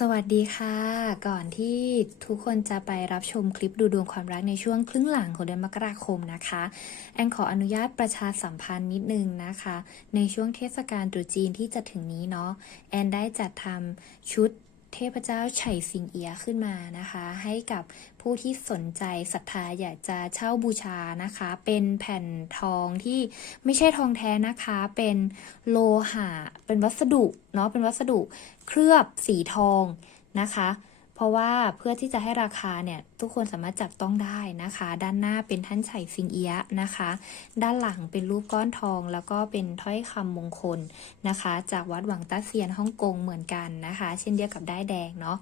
สวัสดีค่ะ ก่อนที่ทุกคนจะไปรับชมคลิปดูดวงความรักในช่วงครึ่งหลังของเดือนมกราคมนะคะ แอนขออนุญาตประชาสัมพันธ์นิดนึงนะคะ ในช่วงเทศกาลตรุษจีนที่จะถึงนี้เนาะแอนได้จัดทำชุด เทพเจ้าไฉสิงเอียขึ้นมานะคะ ให้กับผู้ที่สนใจศรัทธาอยากจะเช่าบูชานะคะ เป็นแผ่นทองที่ไม่ใช่ทองแท้นะคะ เป็นโลหะเป็นวัสดุเนาะเป็นวัสดุเคลือบสีทองนะคะ เพราะว่าเพื่อที่จะให้ราคาเนี่ยทุกคนสามารถจับต้องได้นะคะ ด้านหน้าเป็นท่านไฉสิงเอียะนะคะ ด้านหลังเป็นรูปก้อนทอง แล้วก็เป็นถ้อยคำมงคลนะคะ จากวัดหวังต้าเซียนฮ่องกงเหมือนกันนะคะ เช่นเดียวกับได้ายแดงเนาะ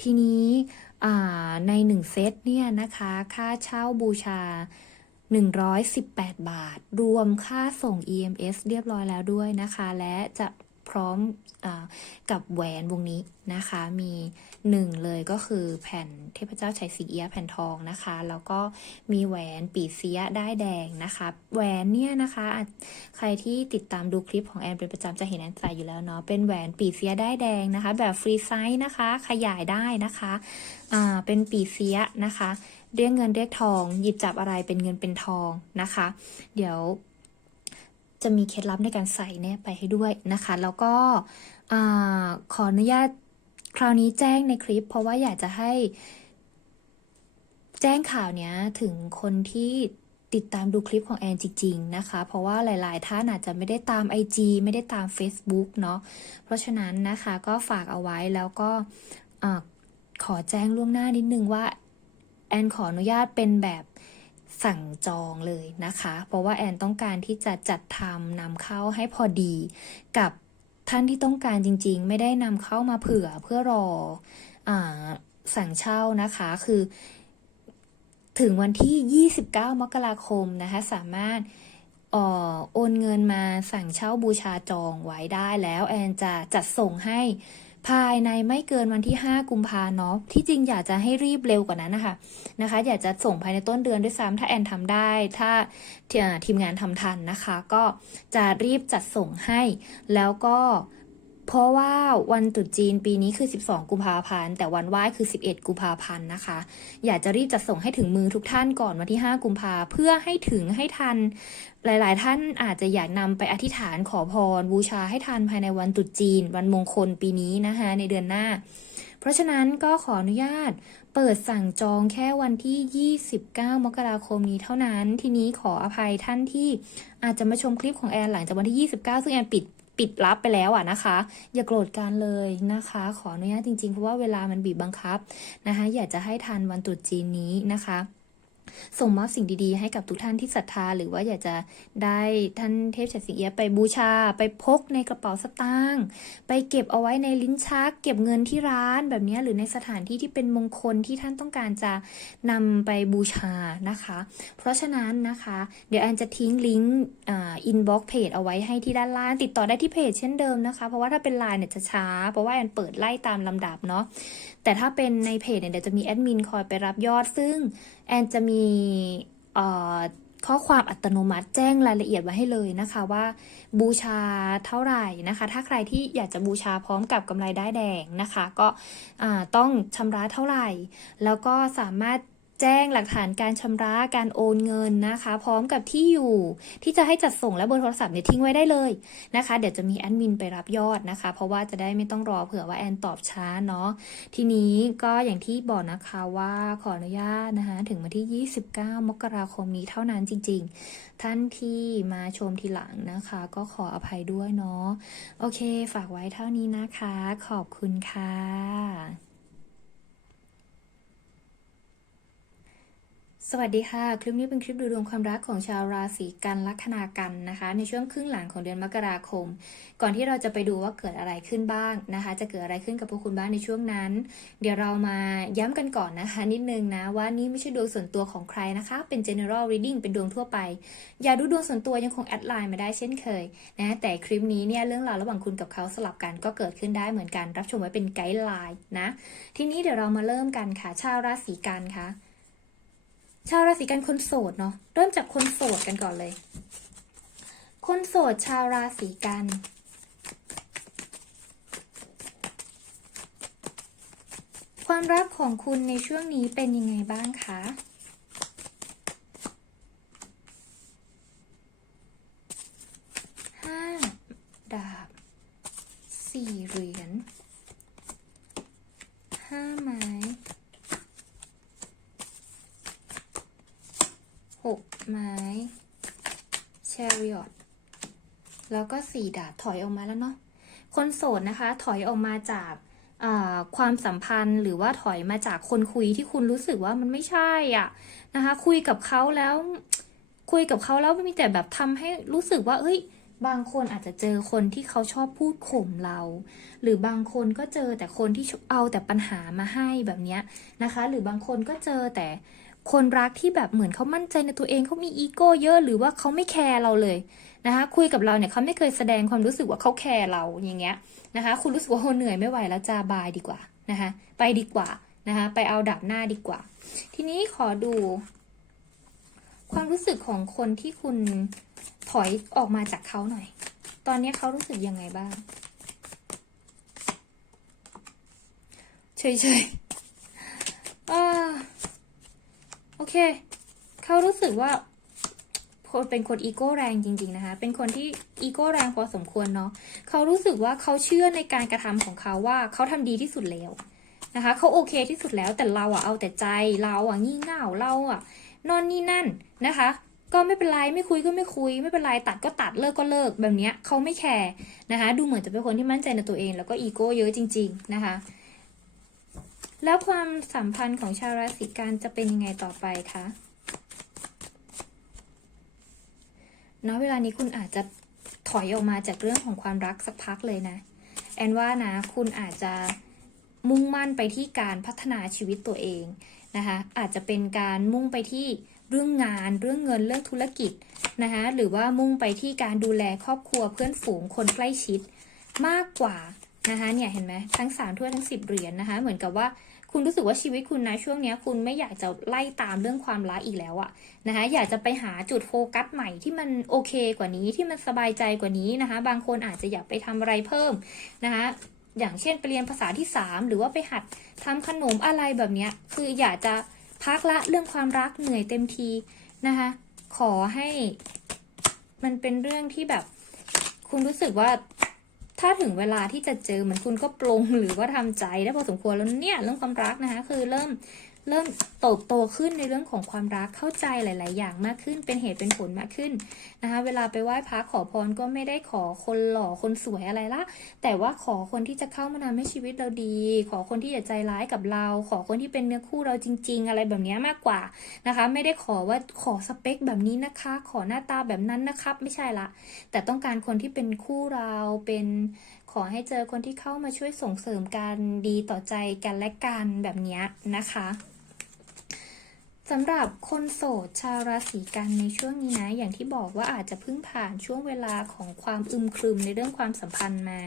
ทีนี้ในหนึ่งเซตเนี่ยนะคะค่าเช่าบูชา118 บาท รวมค่าส่ง EMS เรียบร้อยแล้วด้วยนะคะ และจะพร้อมอกับแหวนวงนี้นะคะ มี หนึ่งเลยก็คือแผ่นเทพเจ้าชัยสิงเอียแผ่นทองนะคะ แล้วก็มีแหวนปีเสียได้แดงนะคะ แหวนเนี่ยนะคะ ใครที่ติดตามดูคลิปของแอนเป็นประจำจะเห็นแอนใส่อยู่แล้วเนาะเป็นแหวนปีเสียได้แดงนะคะ แบบฟรีไซส์นะคะ ขยายได้นะคะอ่าเป็นปีเสียนะคะเรียกเงินเรียกทอง หยิบจับอะไรเป็นเงินเป็นทองนะคะ เดี๋ยวจะมีเคล็ดลับในการใส่เนี่ยไปให้ด้วยนะคะ แล้วก็อขออนุญาต คราวนี้แจ้งในคลิป เพราะว่าอยากจะให้ แจ้งข่าวเนี้ยถึงคนที่ติดตามดูคลิปของแอนจริงๆนะคะ เพราะว่าหลายๆท่านอาจจะไม่ได้ตาม IG ไม่ได้ตาม Facebook เนาะเพราะฉะนั้นนะคะก็ฝากเอาไว้แล้วก็ขอแจ้งล่วงหน้านิดนึงว่า แอนขออนุญาตเป็นแบบสั่งจองเลยนะคะ เพราะว่าแอนต้องการที่จะจัดทำนำเข้าให้พอดีกับ ท่านที่ต้องการจริงๆ ไม่ได้นำเข้ามาเผื่อเพื่อรออสั่งเช่านะคะคือ ถึงวันที่ 29 มกราคมนะคะสามารถออโอนเงินมาสั่งเช่าบูชาจองไว้ได้แล้วแอนจะจัดส่งให้ ภายในไม่เกินวันที่ 5 กุมภาเนาะที่จริงอยากจะให้รีบเร็วกว่านั้นนะคะนะคะ อยากจะส่งภายในต้นเดือนด้วยซ้ำถ้าแอนทำได้ ถ้าทีมงานทำทันนะคะ ก็จะรีบจัดส่งให้แล้วก็ เพราะว่าวันตรุษจีนปีนี้คือ 12 กุมภาพันธ์แต่วันไหว้คือ 11 กุมภาพันธ์นะคะ อยากจะรีบจัดส่งให้ถึงมือทุกท่านก่อนวันที่ 5 กุมภาเพื่อให้ถึงให้ทัน หลาย ๆ ท่านอาจจะอยากนำไปอธิษฐานขอพรบูชาให้ทันภายในวันตรุษจีน วันมงคลปีนี้นะคะ ในเดือนหน้า เพราะฉะนั้นก็ขออนุญาตเปิดสั่งจองแค่วันที่ 29 มกราคมนี้เท่านั้น ทีนี้ขออภัยท่านที่อาจจะมาชมคลิปของแอนหลังจากวันที่ 29 ซึ่งแอนปิด ปิดรับไปแล้วอะนะคะ อย่าโกรธกันเลยนะคะ ขออนุญาตจริงๆ เพราะว่าเวลามันบีบบังคับนะคะ อยากจะให้ทันวันตรุษจีนนี้นะคะ ส่งมอบสิ่งดีๆ ให้กับทุกท่านที่ศรัทธา หรือว่าอยากจะได้ท่านเทพชัยสิงเอียไปบูชา ไปพกในกระเป๋าสตางค์ไปเก็บเอาไว้ในลิ้นชัก เก็บเงินที่ร้านแบบนี้หรือในสถานที่ที่เป็นมงคลที่ท่านต้องการจะนำไปบูชานะคะ เพราะฉะนั้นนะคะ เดี๋ยวแอนจะทิ้งลิงก์อินบ็อกซ์เพจเอาไว้ให้ที่ด้านล่างติดต่อได้ที่เพจเช่นเดิมนะคะ เพราะว่าถ้าเป็นไลน์เนี่ยจะช้า เพราะว่าแอนเปิดไล่ตามลำดับเนาะแต่ถ้าเป็นในเพจเนี่ยเดี๋ยวจะมีแอดมินคอยไปรับยอดซึ่งแอนจะมีมีข้อความอัตโนมัติแจ้งรายละเอียดไว้ให้เลยนะคะว่า บูชาเท่าไหร่นะคะ ถ้าใครที่อยากจะบูชาพร้อมกับกำไรได้แดงนะคะ ก็ต้องชำระเท่าไหร่ แล้วก็สามารถ แจ้งหลักฐานการชำระการโอนเงินนะคะ พร้อมกับที่อยู่ที่จะให้จัดส่งและเบอร์โทรศัพท์เนี่ยทิ้งไว้ได้เลยนะคะ เดี๋ยวจะมีแอดมินไปรับยอดนะคะ เพราะว่าจะได้ไม่ต้องรอเผื่อว่าแอนตอบช้าเนาะทีนี้ก็อย่างที่บอกนะคะว่าขออนุญาตนะคะถึงวันที่ 29 มกราคมนี้เท่านั้นจริง ๆ ท่านที่มาชมทีหลังนะคะ ก็ขออภัยด้วยเนาะโอเค ฝากไว้เท่านี้นะคะ ขอบคุณค่ะ สวัสดีค่ะ คลิปนี้เป็นคลิปดูดวงความรักของชาวราศีกันลัคนากันนะคะ ในช่วงครึ่งหลังของเดือนมกราคม ก่อนที่เราจะไปดูว่าเกิดอะไรขึ้นบ้างนะคะ จะเกิดอะไรขึ้นกับพวกคุณบ้างในช่วงนั้น เดี๋ยวเรามาย้ำกันก่อนนะคะ นิดนึงนะว่านี่ไม่ใช่ดวงส่วนตัวของใครนะคะ เป็น general reading เป็นดวงทั่วไป อย่าดูดวงส่วนตัวยังคงแอดไลน์มาได้เช่นเคยนะแต่คลิปนี้เนี่ยเรื่องราวระหว่างคุณกับเขาสลับกันก็เกิดขึ้นได้เหมือนกัน รับชมไว้เป็นไกด์ไลน์นะทีนี้เดี๋ยวเรามาเริ่มกันค่ะชาวราศีกันค่ะ ชาวราศีกันคนโสดเนาะเริ่มจากคนโสดกันก่อนเลย คนโสดชาวราศีกันความรักของคุณในช่วงนี้เป็นยังไงบ้างคะ ห้าดาบ สี่เหรียญ ห้าไม้ หกไม้แชริออตแล้วก็สี่ดาบถอยออกมาแล้วเนาะคนโสดนะคะ ถอยออกมาจากความสัมพันธ์หรือว่าถอยมาจากคนคุยที่คุณรู้สึกว่ามันไม่ใช่อะนะคะ คุยกับเขาแล้ว คุยกับเขาแล้วมันมีแต่แบบทำให้รู้สึกว่าเฮ้ย บางคนอาจจะเจอคนที่เขาชอบพูดข่มเรา หรือบางคนก็เจอแต่คนที่เอาแต่ปัญหามาให้แบบเนี้ยนะคะ หรือบางคนก็เจอแต่ คนรักที่แบบเหมือนเขามั่นใจในตัวเองเขามีอีโก้เยอะหรือว่าเขาไม่แคร์เราเลยนะคะคุยกับเราเนี่ยเขาไม่เคยแสดงความรู้สึกว่าเขาแคร์เราอย่างเงี้ยนะคะคุณรู้สึกว่าโหเหนื่อยไม่ไหวแล้วจะบายดีกว่านะคะไปดีกว่านะคะไปเอาดับหน้าดีกว่า ทีนี้ขอดู ความรู้สึกของคนที่คุณถอยออกมาจากเขาหน่อย ตอนนี้เขารู้สึกยังไงบ้างเฉยๆอ่า โอเค เขารู้สึกว่าคนเป็นคนอีโก้แรงจริง ๆ นะคะ เป็นคนที่อีโก้แรงพอสมควรเนาะ เขารู้สึกว่าเขาเชื่อในการกระทำของเขาว่าเขาทำดีที่สุดแล้วนะคะ เขาโอเคที่สุดแล้วแต่เราอะเอาแต่ใจเราอะงี่เง่าเราอะนอนนี่นั่นนะคะ ก็ไม่เป็นไรไม่คุยก็ไม่คุย ไม่เป็นไรตัดก็ตัดเลิกก็เลิกแบบเนี้ยเขาไม่แคร์นะคะ ดูเหมือนจะเป็นคนที่มั่นใจในตัวเอง แล้วก็อีโก้เยอะจริง ๆ นะคะ แล้วความสัมพันธ์ของชาวราศีกันจะเป็นยังไงต่อไปคะณเวลานี้คุณอาจจะถอยออกมาจากเรื่องของความรักสักพักเลยนะ แอนว่านะ คุณอาจจะมุ่งมั่นไปที่การพัฒนาชีวิตตัวเองนะคะอาจจะเป็นการมุ่งไปที่เรื่องงานเรื่องเงินเรื่องธุรกิจนะคะหรือว่ามุ่งไปที่การดูแลครอบครัวเพื่อนฝูงคนใกล้ชิด มากกว่า นะคะเนี่ยเห็นไหมทั้งสามถ้วยทั้งสิบเหรียญนะคะ เหมือนกับว่าคุณรู้สึกว่าชีวิตคุณนะช่วงนี้คุณไม่อยากจะไล่ตามเรื่องความรักอีกแล้วอะนะคะอยากจะไปหาจุดโฟกัสใหม่ที่มันโอเคกว่านี้ที่มันสบายใจกว่านี้นะคะ บางคนอาจจะอยากไปทำอะไรเพิ่มนะคะอย่างเช่นไปเรียนภาษาที่ 3 หรือว่าไปหัดทำขนมอะไรแบบนี้คืออยากจะพักละเรื่องความรักเหนื่อยเต็มทีนะคะ ขอให้มันเป็นเรื่องที่แบบ คุณรู้สึกว่า ถ้าถึงเวลาที่จะเจอเหมือนคุณก็ปรงหรือว่าทำใจได้พอสมควรแล้วเนี่ยเรื่องความรักนะคะ คือเริ่ม เริ่มโตโตขึ้นในเรื่องของความรักเข้าใจหลาย ๆ อย่างมากขึ้น เป็นเหตุเป็นผลมากขึ้นนะคะ เวลาไปไหว้พระขอพรก็ไม่ได้ขอคนหล่อคนสวยอะไรละแต่ว่าขอคนที่จะเข้ามาทำให้ชีวิตเราดี ขอคนที่จะใจร้ายกับเรา ขอคนที่เป็นเนื้อคู่เราจริง ๆ อะไรแบบนี้มากกว่านะคะ ไม่ได้ขอว่าขอสเปคแบบนี้นะคะ ขอหน้าตาแบบนั้นนะครับ ไม่ใช่ละ แต่ต้องการคนที่เป็นคู่เราเป็น ขอให้เจอคนที่เข้ามาช่วยส่งเสริมกันดีต่อใจกันและกันแบบนี้นะคะสำหรับคนโสดชาวราศีกันในช่วงนี้นะ อย่างที่บอกว่าอาจจะเพิ่งผ่านช่วงเวลาของความอึมครึมในเรื่องความสัมพันธ์มา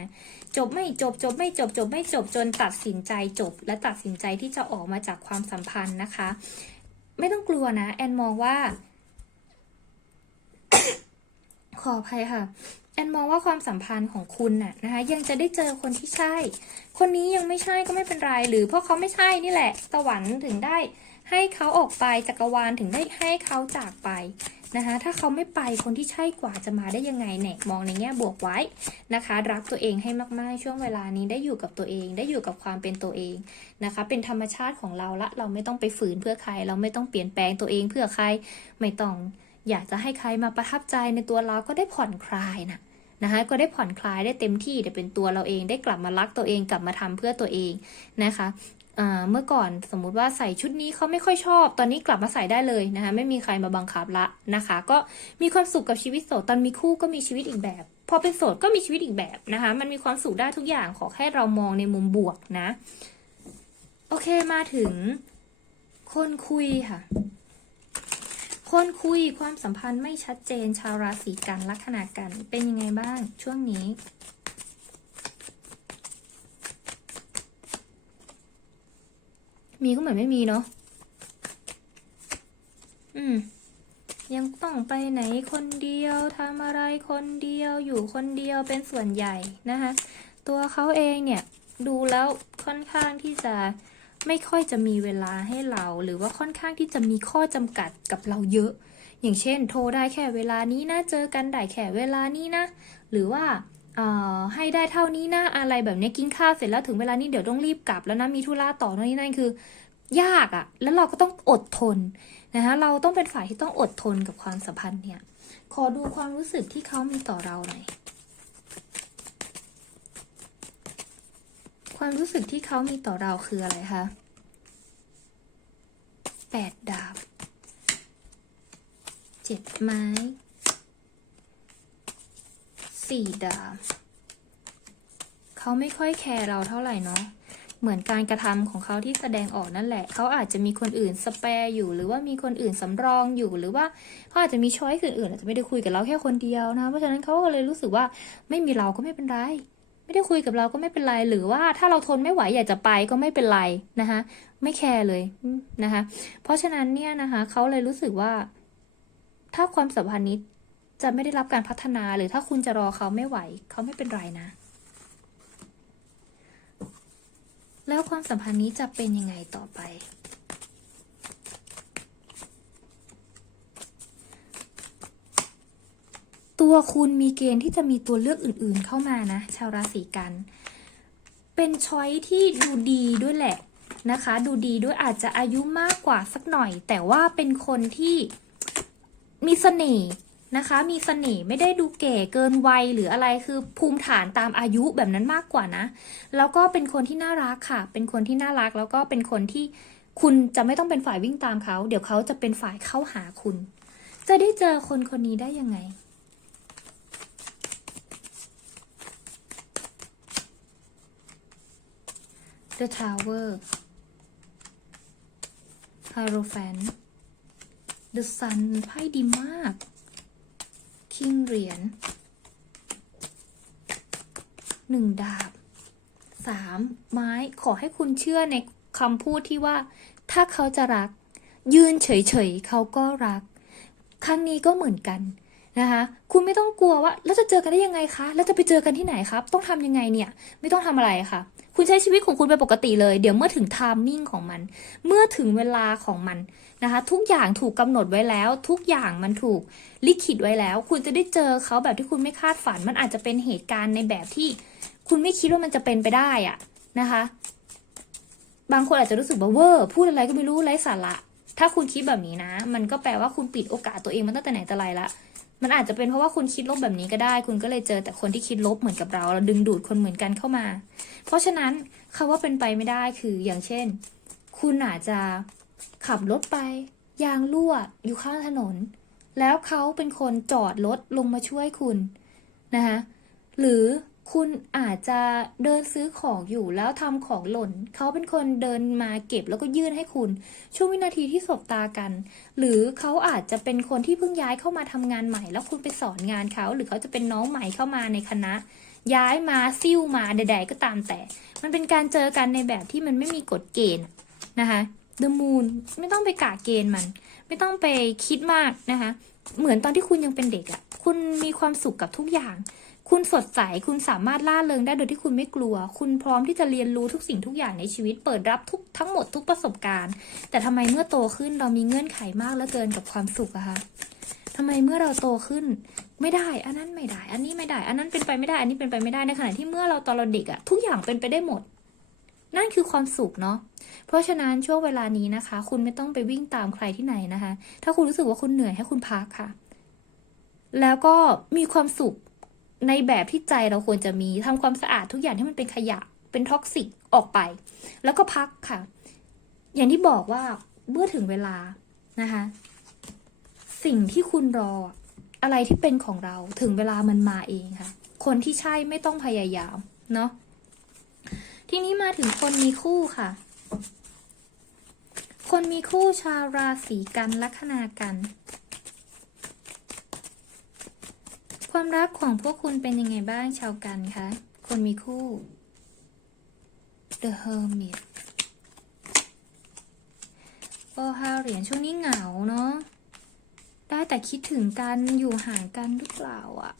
จบไม่จบจบไม่จบจบไม่จบจนตัดสินใจจบ และตัดสินใจที่จะออกมาจากความสัมพันธ์นะคะ ไม่ต้องกลัวนะ แอนมองว่า ขออภัยค่ะ แอนมองว่าความสัมพันธ์ของคุณน่ะนะคะยังจะได้เจอคนที่ใช่ คนนี้ยังไม่ใช่ก็ไม่เป็นไร หรือเพราะเขาไม่ใช่นี่แหละสวรรค์ถึงได้ ให้เขาออกไปจักรวาลถึงได้ให้เขาจากไปนะคะถ้าเขาไม่ไปคนที่ใช่กว่าจะมาได้ยังไงเนี่ยมองในแง่บวกไว้นะคะ รักตัวเองให้มากๆช่วงเวลานี้ได้อยู่กับตัวเอง ได้อยู่กับความเป็นตัวเองนะคะ เป็นธรรมชาติของเราละเราไม่ต้องไปฝืนเพื่อใคร เราไม่ต้องเปลี่ยนแปลงตัวเองเพื่อใครไม่ต้อง อยากจะให้ใครมาประทับใจในตัวเราก็ได้ผ่อนคลายนะนะคะก็ได้ผ่อนคลายได้เต็มที่ได้เป็นตัวเราเอง ได้กลับมารักตัวเองกลับมาทำเพื่อตัวเองนะคะเมื่อก่อนสมมุติว่าใส่ชุดนี้เขาไม่ค่อยชอบ ตอนนี้กลับมาใส่ได้เลยนะคะ ไม่มีใครมาบังคับละนะคะ ก็มีความสุขกับชีวิตโสดตอนมีคู่ก็มีชีวิตอีกแบบ พอเป็นโสดก็มีชีวิตอีกแบบนะคะ มันมีความสุขได้ทุกอย่างขอแค่เรามองในมุมบวกนะ โอเคมาถึงคนคุยค่ะ คนคุยความสัมพันธ์ไม่ชัดเจนชาวราศีกันลัคนากันเป็นยังไงบ้างช่วงนี้ มีก็เหมือนไม่มีเนาะอืม ยังต้องไปไหนคนเดียวทำอะไรคนเดียวอยู่คนเดียวเป็นส่วนใหญ่นะคะ ตัวเขาเองเนี่ย ดูแล้วค่อนข้างที่จะ ไม่ค่อยจะมีเวลาให้เราหรือว่าค่อนข้างที่จะมีข้อจำกัดกับเราเยอะ อย่างเช่น โทรได้แค่เวลานี้นะเจอกันได้แค่เวลานี้นะ หรือว่าให้ได้เท่านี้นะอะไรแบบนี้กินข้าวเสร็จแล้วถึงเวลานี้เดี๋ยวต้องรีบกลับแล้วนะมีธุระต่อโน่นนี่นั่นคือ ยากอะ่ะแล้วเราก็ต้องอดทนนะคะเราต้องเป็นฝ่ายที่ต้องอดทนกับความสัมพันธ์เนี่ยขอดูความรู้สึกที่เขามีต่อเราหน่อย ความรู้สึกที่เขามีต่อเราคืออะไรคะแปดดาบเจ็ดไม้สี่ดาบเขาไม่ค่อยแคร์เราเท่าไหร่เนาะเหมือนการกระทำของเขาที่แสดงออกนั่นแหละ เขาอาจจะมีคนอื่นสเปร์อยู่ หรือว่ามีคนอื่นสำรองอยู่ หรือว่าเขาอาจจะมีช้อยส์อื่นๆอาจจะไม่ได้คุยกับเราแค่คนเดียวนะ เพราะฉะนั้นเขาก็เลยรู้สึกว่าไม่มีเราก็ไม่เป็นไร ไม่ได้คุยกับเราก็ไม่เป็นไรหรือว่าถ้าเราทนไม่ไหวอยากจะไปก็ไม่เป็นไรนะคะไม่แคร์เลยนะคะ เพราะฉะนั้นเนี่ยนะคะเขาเลยรู้สึกว่า ถ้าความสัมพันธ์นี้จะไม่ได้รับการพัฒนาหรือถ้าคุณจะรอเขาไม่ไหวเขาไม่เป็นไรนะ แล้วความสัมพันธ์นี้จะเป็นยังไงต่อไป ตัวคุณมีเกณฑ์ที่จะมีตัวเลือกอื่นๆเข้ามานะ ชาวราศีกัน เป็นช้อยที่ดูดีด้วยแหละนะคะ ดูดีด้วยอาจจะอายุมากกว่าสักหน่อย แต่ว่าเป็นคนที่มีเสน่ห์นะคะ มีเสน่ห์ไม่ได้ดูแก่เกินวัยหรืออะไรคือภูมิฐานตามอายุแบบนั้นมากกว่านะ แล้วก็เป็นคนที่น่ารักค่ะ เป็นคนที่น่ารักแล้วก็เป็นคนที่คุณจะไม่ต้องเป็นฝ่ายวิ่งตามเขา เดี๋ยวเขาจะเป็นฝ่ายเข้าหาคุณ จะได้เจอคนคนนี้ได้ยังไง The Tower Hierophant The Sun ไพ่ดีมาก King เหรียญหนึ่งดาบสามไม้ขอให้คุณเชื่อในคำพูดที่ว่า ถ้าเขาจะรัก ยืนเฉยๆเขาก็รัก ครั้งนี้ก็เหมือนกัน นะคะคุณไม่ต้องกลัวว่าแล้วจะเจอกันได้ยังไงคะแล้วจะไปเจอกันที่ไหนครับ ต้องทำยังไงเนี่ย ไม่ต้องทำอะไรค่ะ คุณใช้ชีวิตของคุณไปปกติเลย เดี๋ยวเมื่อถึงไทมิ่งของมัน เมื่อถึงเวลาของมันนะคะ ทุกอย่างถูกกำหนดไว้แล้ว ทุกอย่างมันถูกลิขิตไว้แล้ว คุณจะได้เจอเขาแบบที่คุณไม่คาดฝัน มันอาจจะเป็นเหตุการณ์ในแบบที่ คุณไม่คิดว่ามันจะเป็นไปได้อะนะคะ บางคนอาจจะรู้สึกว่าเวอร์พูดอะไรก็ไม่รู้ไร้สาระถ้าคุณคิดแบบนี้นะ มันก็แปลว่าคุณปิดโอกาสตัวเองมาตั้งแต่ไหนแต่ไรละ มันอาจจะเป็นเพราะว่าคุณคิดลบแบบนี้ก็ได้ คุณก็เลยเจอแต่คนที่คิดลบเหมือนกับเรา เราดึงดูดคนเหมือนกันเข้ามา เพราะฉะนั้นคำว่าเป็นไปไม่ได้คืออย่างเช่น คุณอาจจะขับรถไป ยางรั่วอยู่ข้างถนน แล้วเขาเป็นคนจอดรถลงมาช่วยคุณนะคะหรือ คุณอาจจะเดินซื้อของอยู่แล้วทำของหล่น เขาเป็นคนเดินมาเก็บแล้วก็ยื่นให้คุณ ช่วงวินาทีที่สบตากัน หรือเขาอาจจะเป็นคนที่เพิ่งย้ายเข้ามาทำงานใหม่ แล้วคุณไปสอนงานเขา หรือเขาจะเป็นน้องใหม่เข้ามาในคณะ ย้ายมาซิ่วมาใด ๆ ก็ตามแต่ มันเป็นการเจอกันในแบบที่มันไม่มีกฎเกณฑ์นะคะ The Moon ไม่ต้องไปกะเกณฑ์มัน ไม่ต้องไปคิดมากนะคะ เหมือนตอนที่คุณยังเป็นเด็กอะ่ะ คุณมีความสุขกับทุกอย่าง คุณสดใส คุณสามารถล่าเริงได้โดยที่คุณไม่กลัว คุณพร้อมที่จะเรียนรู้ทุกสิ่งทุกอย่างในชีวิต เปิดรับทุกทั้งหมดทุกประสบการณ์ แต่ทำไมเมื่อโตขึ้นเรามีเงื่อนไขมากเหลือเกินกับความสุขอะคะทำไมเมื่อเราโตขึ้นไม่ได้ อันนั้นไม่ได้ อันนี้ไม่ได้ อันนั้นเป็นไปไม่ได้ อันนี้เป็นไปไม่ได้ ในขณะที่เมื่อเราตอนเราเด็กอะทุกอย่างเป็นไปได้หมด นั่นคือความสุขเนาะเพราะฉะนั้นช่วงเวลานี้นะคะ คุณไม่ต้องไปวิ่งตามใครที่ไหนนะคะ ถ้าคุณรู้สึกว่าคุณเหนื่อยให้คุณพักค่ะ แล้วก็มีความสุขในแบบที่ใจเราควรจะมีทำความสะอาดทุกอย่างที่มันเป็นขยะเป็นท็อกซิกออกไป แล้วก็พักค่ะ อย่างที่บอกว่าเมื่อถึงเวลานะคะ สิ่งที่คุณรออะไรที่เป็นของเราถึงเวลามันมาเองค่ะ คนที่ใช่ไม่ต้องพยายาม เนาะ ทีนี้มาถึงคนมีคู่ค่ะ คนมีคู่ชาวราศีกันลัคนากัน ความรักของพวกคุณเป็นยังไงบ้างชาวกันคะ คนมีคู่ The Hermit โอ้ห้าเหรียญช่วงนี้เหงาเนาะได้แต่คิดถึงกันอยู่ห่างกันหรือเปล่าอะ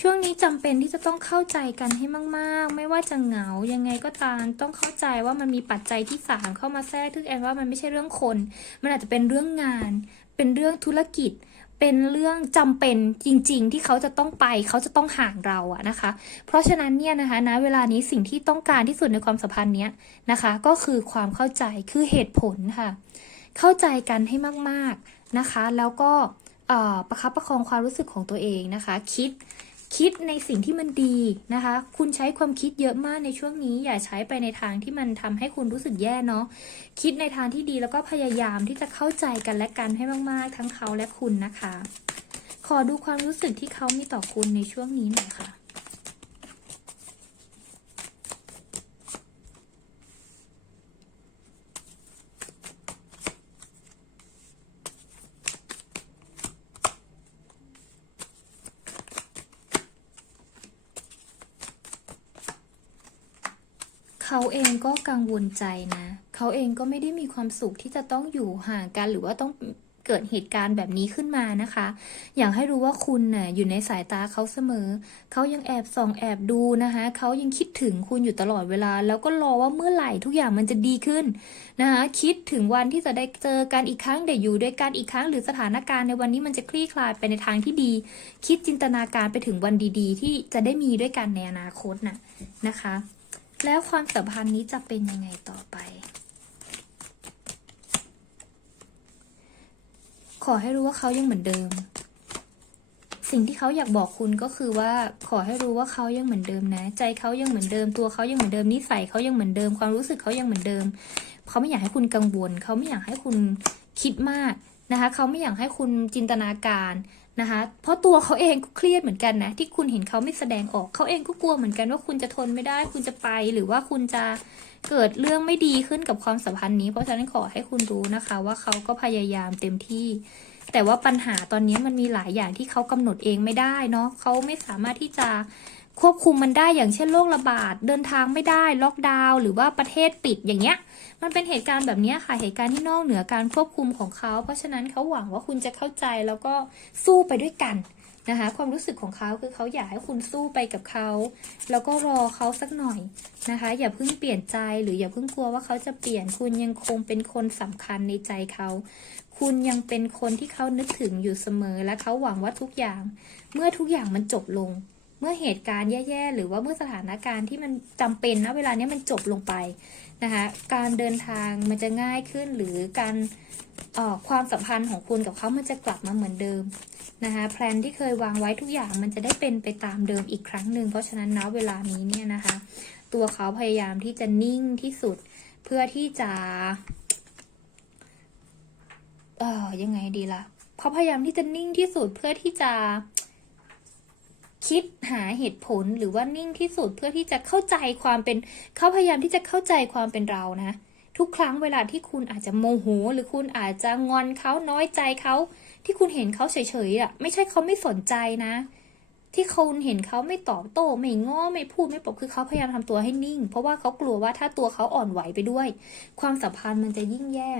ช่วงนี้จำเป็นที่จะต้องเข้าใจกันให้มาก ๆ ไม่ว่าจะเหงายังไงก็ตามต้องเข้าใจว่ามันมีปัจจัยที่สามเข้ามาแทรกทึกแอนว่ามันไม่ใช่เรื่องคน มันอาจจะเป็นเรื่องงาน เป็นเรื่องธุรกิจ เป็นเรื่องจำเป็นจริง ๆ ที่เขาจะต้องไปเขาจะต้องห่างเราอะนะคะ เพราะฉะนั้นเนี่ยนะคะณเวลานี้สิ่งที่ต้องการที่สุดในความสัมพันธ์เนี้ยนะคะ ก็คือความเข้าใจคือเหตุผลค่ะ เข้าใจกันให้มากๆนะคะ แล้วก็ประคับประคองความรู้สึกของตัวเองนะคะ คิด คิดในสิ่งที่มันดีนะคะ คุณใช้ความคิดเยอะมากในช่วงนี้ อย่าใช้ไปในทางที่มันทำให้คุณรู้สึกแย่เนาะ คิดในทางที่ดีแล้วก็พยายามที่จะเข้าใจกันและกันให้มากๆ ทั้งเขาและคุณนะคะ ขอดูความรู้สึกที่เขามีต่อคุณในช่วงนี้หน่อยค่ะ เขาเอง ก็กังวลใจนะ เขาเองก็ไม่ได้มีความสุขที่จะต้องอยู่ห่างกันหรือว่าต้องเกิดเหตุการณ์แบบนี้ขึ้นมานะคะ อยากให้รู้ว่าคุณน่ะอยู่ในสายตาเขาเสมอ เขายังแอบส่องแอบดูนะคะ เขายังคิดถึงคุณอยู่ตลอดเวลา แล้วก็รอว่าเมื่อไหร่ทุกอย่างมันจะดีขึ้นนะคะ คิดถึงวันที่จะได้เจอกันอีกครั้งเดี๋ยวอยู่ด้วยกันอีกครั้ง หรือสถานการณ์ในวันนี้มันจะคลี่คลายไปในทางที่ดี คิดจินตนาการไปถึงวันดี ๆ ที่จะได้มีด้วยกันในอนาคตน่ะนะคะ แล้วความสัมพันธ์นี้จะเป็นยังไงต่อไป ขอให้รู้ว่าเขายังเหมือนเดิม สิ่งที่เขาอยากบอกคุณก็คือว่า ขอให้รู้ว่าเขายังเหมือนเดิมนะ ใจเขายังเหมือนเดิม ตัวเขายังเหมือนเดิม นิสัยเขายังเหมือนเดิม ความรู้สึกเขายังเหมือนเดิม เขาไม่อยากให้คุณกังวล เขาไม่อยากให้คุณคิดมาก นะคะเขาไม่อยากให้คุณจินตนาการนะคะเพราะตัวเขาเองก็เครียดเหมือนกันนะที่คุณเห็นเขาไม่แสดงออกเขาเองก็กลัวเหมือนกันว่าคุณจะทนไม่ได้ คุณจะไปหรือว่าคุณจะเกิดเรื่องไม่ดีขึ้นกับความสัมพันธ์นี้ เพราะฉะนั้นขอให้คุณรู้นะคะ ว่าเขาก็พยายามเต็มที่ แต่ว่าปัญหาตอนนี้มันมีหลายอย่างที่เขากำหนดเองไม่ได้เนาะเขาไม่สามารถที่จะ ควบคุมมันได้อย่างเช่นโรคระบาด เดินทางไม่ได้ล็อกดาวน์หรือว่าประเทศปิดอย่างเงี้ย มันเป็นเหตุการณ์แบบเนี้ยค่ะเหตุการณ์ที่นอกเหนือการควบคุมของเขา เพราะฉะนั้นเขาหวังว่าคุณจะเข้าใจแล้วก็สู้ไปด้วยกันนะคะความรู้สึกของเขาคือเขาอยากให้คุณสู้ไปกับเขา แล้วก็รอเขาสักหน่อยนะคะ อย่าเพิ่งเปลี่ยนใจหรืออย่าเพิ่งกลัวว่าเขาจะเปลี่ยนคุณยังคงเป็นคนสำคัญในใจเขา คุณยังเป็นคนที่เขานึกถึงอยู่เสมอและเขาหวังว่าทุกอย่าง เมื่อทุกอย่างมันจบลง เมื่อเหตุการณ์แย่ๆ หรือว่าเมื่อสถานการณ์ที่มันจำเป็นนะเวลานี้มันจบลงไปนะคะการเดินทางมันจะง่ายขึ้นหรือการออความสัมพันธ์ของคุณกับเขามันจะกลับมาเหมือนเดิมนะคะแพลนที่เคยวางไว้ทุกอย่างมันจะได้เป็นไปตามเดิมอีกครั้งหนึ่งเพราะฉะนั้นนะเวลานี้เนี่ยนะคะ ตัวเขาพยายามที่จะนิ่งที่สุดเพื่อที่จะเอ่อยังไงดีล่ะเขาพยายามที่จะนิ่งที่สุดเพื่อที่จะ คิดหาเหตุผลหรือว่านิ่งที่สุดเพื่อที่จะเข้าใจความเป็นเขาพยายามที่จะเข้าใจความเป็นเรานะ ทุกครั้งเวลาที่คุณอาจจะโมโห หรือคุณอาจจะงอนเขาน้อยใจเขา ที่คุณเห็นเขาเฉยๆอะไม่ใช่เขาไม่สนใจนะ ที่คุณเห็นเขาไม่ตอบโต้ไม่ง้อไม่พูดไม่ปบคือเขาพยายามทำตัวให้นิ่ง เพราะว่าเขากลัวว่าถ้าตัวเขาอ่อนไหวไปด้วย ความสัมพันธ์มันจะยิ่งแย่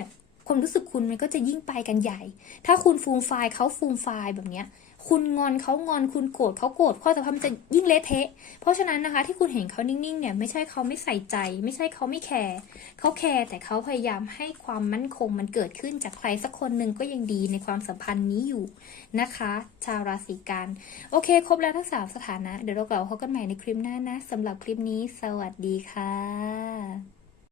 ความรู้สึกคุณมันก็จะยิ่งไปกันใหญ่ ถ้าคุณฟูมไฟล์เขาฟูมไฟล์แบบเนี้ย คุณงอนเขางอนคุณโกรธเขาโกรธความสัมพันธ์จะยิ่งเละเทะ เพราะฉะนั้นนะคะที่คุณเห็นเขานิ่งๆเนี่ยไม่ใช่เขาไม่ใส่ใจ ไม่ใช่เขาไม่แคร์เขาแคร์แต่เขาพยายามให้ความมั่นคงมันเกิดขึ้นจากใครสักคนหนึ่งก็ยังดีในความสัมพันธ์นี้อยู่นะคะ ชาวราศีกันโอเค ครบแล้วทั้งสามสถานะ เดี๋ยวเรากลับมาพบกันใหม่ในคลิปหน้านะสำหรับคลิปนี้ สวัสดีค่ะ